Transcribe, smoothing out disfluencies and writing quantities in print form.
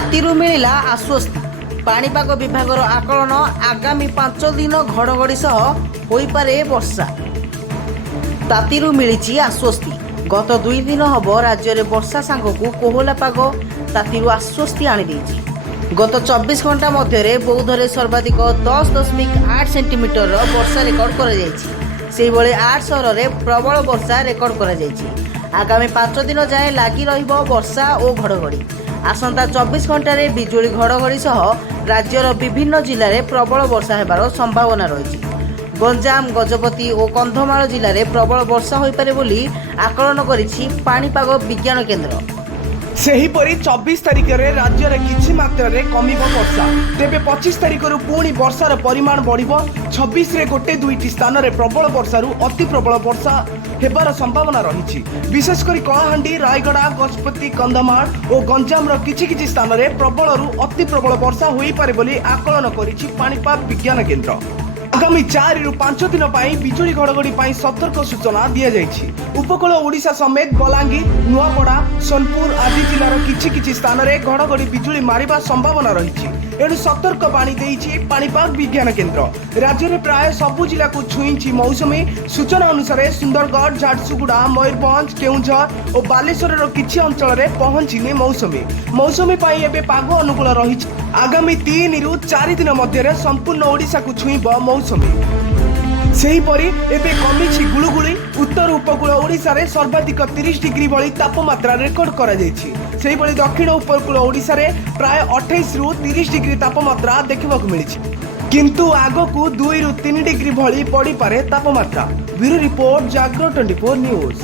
ରାତିରୁ ମିଳିଲା ଆଶ୍ୱସ୍ତି। ପାଣିପାଗ ବିଭାଗର ଆକଳନ, ଆଗାମୀ 5 ଦିନ ଘଡ଼ଘଡ଼ି ସହ ହୋଇପାରେ ବର୍ଷା। ତାତିରୁ ମିଳିଛି ଆଶ୍ୱସ୍ତି। ଗତ 2 ଦିନ ହେବ ରାଜ୍ୟରେ ବର୍ଷା ସାଙ୍ଗକୁ କୋହଲା ପାଗ ତାତିରୁ ଆଶ୍ୱସ୍ତି ଆଣିଦେଇଛି। ଗତ 24 ଘଣ୍ଟା ମଧ୍ୟରେ ବୌଦ୍ଧରେ ସର୍ବାଧିକ 10.8 ସେଣ୍ଟିମିଟରର ବର୍ଷା ରେକର୍ଡ କରାଯାଇଛି। ସେହିଭଳି 8 ସହରରେ ପ୍ରବଳ ବର୍ଷା ରେକର୍ଡ କରାଯାଇଛି। ଆଗାମୀ 5 ଦିନ ଯାଏଁ ଲାଗି ରହିବ ବର୍ଷା ଓ ଘଡ଼ଘଡ଼ି। ଆସନ୍ତା 24 ଘଣ୍ଟାରେ ବିଜୁଳି ଘଡ଼ଘଡ଼ି ସହ ରାଜ୍ୟର ବିଭିନ୍ନ ଜିଲ୍ଲାରେ ପ୍ରବଳ ବର୍ଷା ହେବାର ସମ୍ଭାବନା ରହିଛି। ଗଞ୍ଜାମ, ଗଜପତି ଓ କନ୍ଧମାଳ ଜିଲ୍ଲାରେ ପ୍ରବଳ ବର୍ଷା ହୋଇପାରେ ବୋଲି ଆକଳନ କରିଛି ପାଣିପାଗ ବିଜ୍ଞାନ କେନ୍ଦ୍ର। ସେହିପରି 24 ତାରିଖରେ ରାଜ୍ୟରେ କିଛି ମାତ୍ରାରେ କମିବ ବର୍ଷା। ତେବେ 25 ତାରିଖରୁ ପୁଣି ବର୍ଷାର ପରିମାଣ ବଢ଼ିବ। 26ରେ ଗୋଟେ ଦୁଇଟି ସ୍ଥାନରେ ପ୍ରବଳ ବର୍ଷାରୁ ଅତି ପ୍ରବଳ ବର୍ଷା ହେବାର ସମ୍ଭାବନା ରହିଛି। ବିଶେଷ କରି କଳାହାଣ୍ଡି, ରାୟଗଡ଼ା, ଗଜପତି, କନ୍ଧମାଳ ଓ ଗଞ୍ଜାମର କିଛି କିଛି ସ୍ଥାନରେ ପ୍ରବଳରୁ ଅତି ପ୍ରବଳ ବର୍ଷା ହୋଇପାରେ ବୋଲି ଆକଳନ କରିଛି ପାଣିପାଗ ବିଜ୍ଞାନ କେନ୍ଦ୍ର। ଆଗାମୀ 4ରୁ 5 ଦିନ ପାଇଁ ବିଜୁଳି ଘଡ଼ଘଡ଼ି ପାଇଁ ସତର୍କ ସୂଚନା ଦିଆଯାଇଛି। ଉପକୂଳ ଓଡ଼ିଶା ସମେତ ବଲାଙ୍ଗୀର, ନୂଆପଡ଼ା, ସୋନପୁର ଆଦି ଜିଲ୍ଲାର କିଛି କିଛି ସ୍ଥାନରେ ଘଡ଼ଘଡ଼ି ବିଜୁଳି ମାରିବା ସମ୍ଭାବନା ରହିଛି। ଏଣୁ ସତର୍କ ବାଣୀ ଦେଇଛି ପାଣିପାଗ ବିଜ୍ଞାନ କେନ୍ଦ୍ର। ରାଜ୍ୟରେ ପ୍ରାୟ ସବୁ ଜିଲ୍ଲାକୁ ଛୁଇଁଛି ମୌସୁମୀ। ସୂଚନା ଅନୁସାରେ ସୁନ୍ଦରଗଡ଼, ଝାରସୁଗୁଡ଼ା, ମୟୂରଭଞ୍ଜ, କେଉଁଝର ଓ ବାଲେଶ୍ୱରର କିଛି ଅଞ୍ଚଳରେ ପହଞ୍ଚିନି ମୌସୁମୀ। ମୌସୁମୀ ପାଇଁ ଏବେ ପାଗ ଅନୁକୂଳ ରହିଛି। ଆଗାମୀ 3ରୁ 4 ଦିନ ମଧ୍ୟରେ ସମ୍ପୂର୍ଣ୍ଣ ଓଡ଼ିଶାକୁ ଛୁଇଁବ ମୌସୁମୀ। ସେହିପରି ଏବେ କମିଛି ଗୁଳୁଗୁଳି। ଉତ୍ତର ଉପକୂଳ ଓଡ଼ିଶାରେ ସର୍ବାଧିକ 30 ଡିଗ୍ରୀ ଭଳି ତାପମାତ୍ରା ରେକର୍ଡ କରାଯାଇଛି। ସେହିଭଳି ଦକ୍ଷିଣ ଉପକୂଳ ଓଡ଼ିଶାରେ ପ୍ରାୟ 28ରୁ 30 ଡିଗ୍ରୀ ତାପମାତ୍ରା ଦେଖିବାକୁ ମିଳିଛି। କିନ୍ତୁ ଆଗକୁ 2ରୁ 3 ଡିଗ୍ରୀ ଭଳି ପଡ଼ିପାରେ ତାପମାତ୍ରା। ବ୍ୟୁରୋ ରିପୋର୍ଟ, ଜାଗର 24 ନ୍ୟୁଜ୍।